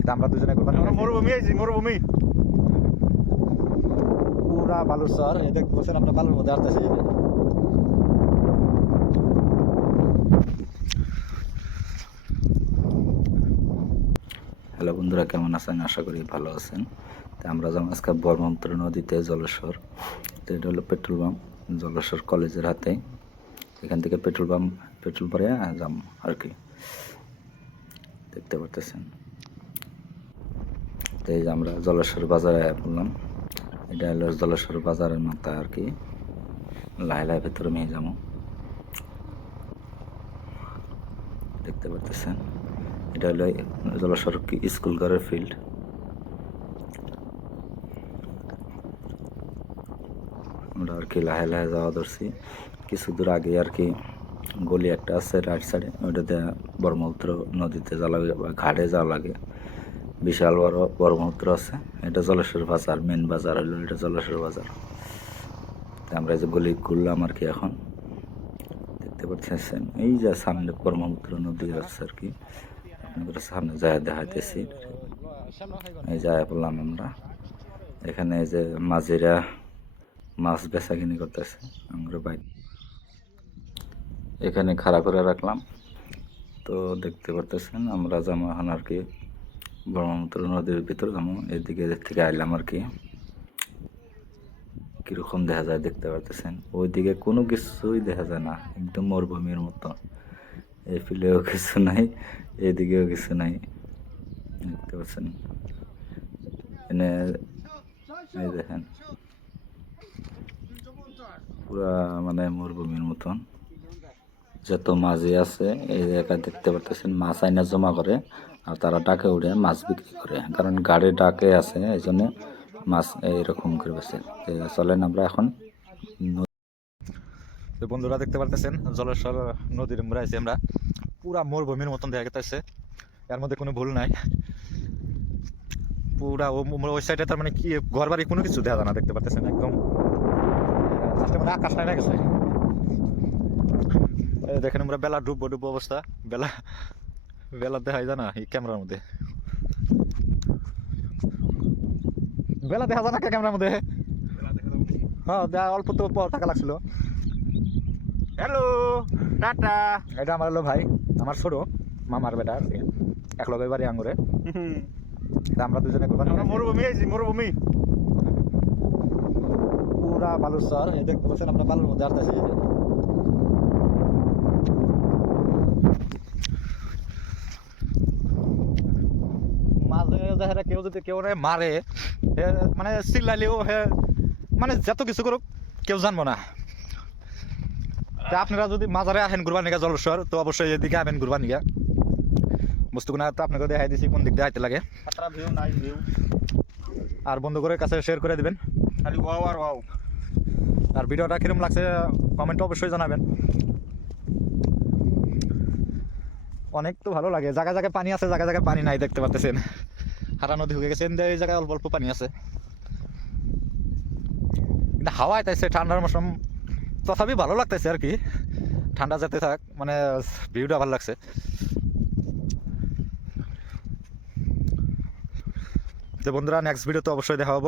এটা আমরা দুজনে কোরবানি মরুভূমি আইছি মরুভূমি। পুরা বালুর শহর এই দেখতে পাচ্ছেন আমরা বালুর মধ্যে আসতেছি হ্যালো বন্ধুরা কেমন আছেন? আশা করি ভালো আছেন। তো আমরা যেমন আজকে ব্রহ্মপুত্র নদীতে জলেশ্বর। তো এটা হলো পেট্রোল পাম্প জলেশ্বর কলেজের হাতে। এখান থেকে পেট্রোল পাম্প পেট্রোল ভরে যাম আর কি। দেখতে পারতেছেন। এই যে আমরা জলেশ্বর বাজারে পড়লাম। এটা হলো জলেশ্বর বাজারের মাথায় আর কি। লাহে লাহে ভেতরে নিয়ে যাব। দেখতে পারতেছেন? এটা হলো জলেশ্বর স্কুল ঘরের ফিল্ড আমরা আর কি লাহে লাহে যাওয়া ধরছি। কিছু দূর আগে আর কি গলি একটা আছে রাইট সাইডে ওটাতে ব্রহ্মপুত্র নদীতে যাওয়া লাগে বা ঘাটে যাওয়া লাগে। বিশাল বড় ব্রহ্মপুত্র আছে। এটা জলেশ্বর বাজার মেন বাজার হলো এটা জলেশ্বর বাজার। আমরা এই যে গলি ঘুরলাম আর কি এখন। দেখতে পাচ্ছেন এই যে সামনে ব্রহ্মপুত্র নদী আছে আর কি। আপনাদের সামনে যায় দেখাইতেছি। এই যায় বললাম আমরা। এখানে এই যে মাঝিরা মাছ বেচা কিনি করতেছে। আমরা বাইক এখানে খাড়া করে রাখলাম। তো দেখতে পারতেছেন আমরা এখন আর কি ব্রহ্মপুত্র নদীর ভিতর যাব এদিকে থেকে আইলাম আর কি। কীরকম দেখা যায় দেখতে পারতেছেন। ওইদিকে কোনো কিছুই দেখা যায় না, একদম মরুভূমির মতো। এই ফিলেও কিছু নাই, এদিকেও কিছু নাই। দেখতে পাচ্ছেন? এনে, এই দেখেন। পুরা মানে মরুভূমির মতন। যত মাঝি আছে, এই জায়গায় দেখতে পারতেছেন মাছ আইনা জমা করে আর তারা ডাকে উঠে মাছ বিক্রি করে। কারণ গাড়ি ডাকে আছে, এই জন্য মাছ এইরকম করে বেছে চলেন আমরা এখন বন্ধুরা দেখতে পারতেছেন, জলেশ্বর নদীর আছি আমরা। পুরা মরুভূমির মতন দেখা গেছে এর মধ্যে কোনো ভুল নাই। পুরা ওই সাইডে তার মানে কি, ঘর বাড়ি কোনো কিছু দেখা না, দেখতে পারতেছেন একদম। মানে আকাশ নাই গেছে। দেখেন আমরা বেলা ডুববো ডুববো অবস্থা। বেলা বেলা দেখাই যায় না এই ক্যামেরার মধ্যে। বেলা দেখা যায় না ক্যামেরার মধ্যে। হ্যাঁ দেখা অল্প তো প- টাকা লাগছিল। Hello tata. এটা আমার হলো ভাই আমার ছোট মামার বেটা আর। এক লগে বাড়ি আঙুরে আমরা দুজনে। মরুভূমি আইছি মরুভূমি। পুরা বালুর এই দেখতে পাচ্ছেন আমরা বালুর মধ্যে আসতেছি মাঝে দেখা কেউ যদি কেউ মারে মানে চিল্লাইলেও হে মানে যত কিছু করুক কেউ জানব না। তা আপনারা যদি মাজারে আহেন ঘুরবা নিগা জলস্বর তো অবশ্যই এদিকে আবেন ঘুরবা নিগা বস্তুগুনা তো আপনাকে দেখাই দিছি কোন দিক দিয়ে আইতে লাগে। আর বন্ধুদের কাছে শেয়ার করে দিবেন। খালি ওয়াও আর ওয়াও আর ভিডিওটা কিরম লাগছে কমেন্টে অবশ্যই জানাবেন। অনেক তো ভালো লাগে জায়গায় জায়গায় পানি আছে জায়গায় জায়গায় পানি নাই দেখতে পারতেছেন। হারা নদী হয়ে গেছে এই জায়গায় অল্প অল্প পানি আছে। কিন্তু হাওয়া আইতেছে ঠান্ডার মৌসুম, তথাপি ভালো লাগতেছে আর কি। ঠান্ডা যাতে থাক মানে ভিউটা ভালো লাগছে। তো বন্ধুরা নেক্সট ভিডিও তো অবশ্যই দেখা হব।